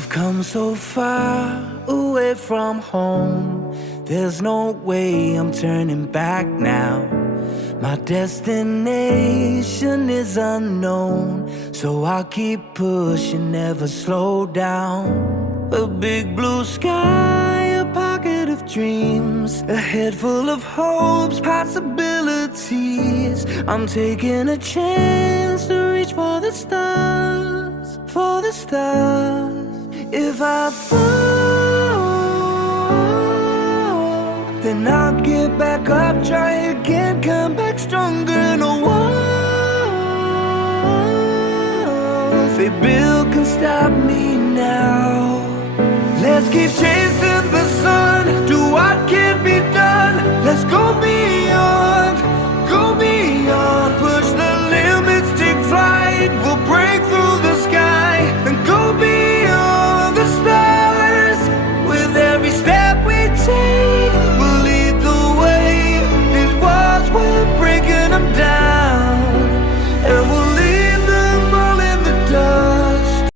I've come so far away from home. There's no way I'm turning back now. My destination is unknown, so I'll keep pushing, never slow down. A big blue sky, a pocket of dreams, a head full of hopes, possibilities. I'm taking a chance to reach for the stars, for the stars. If I fall, then I'll get back up, try again, come back stronger. No walls they build can stop me now. Let's keep chasing the sun, do what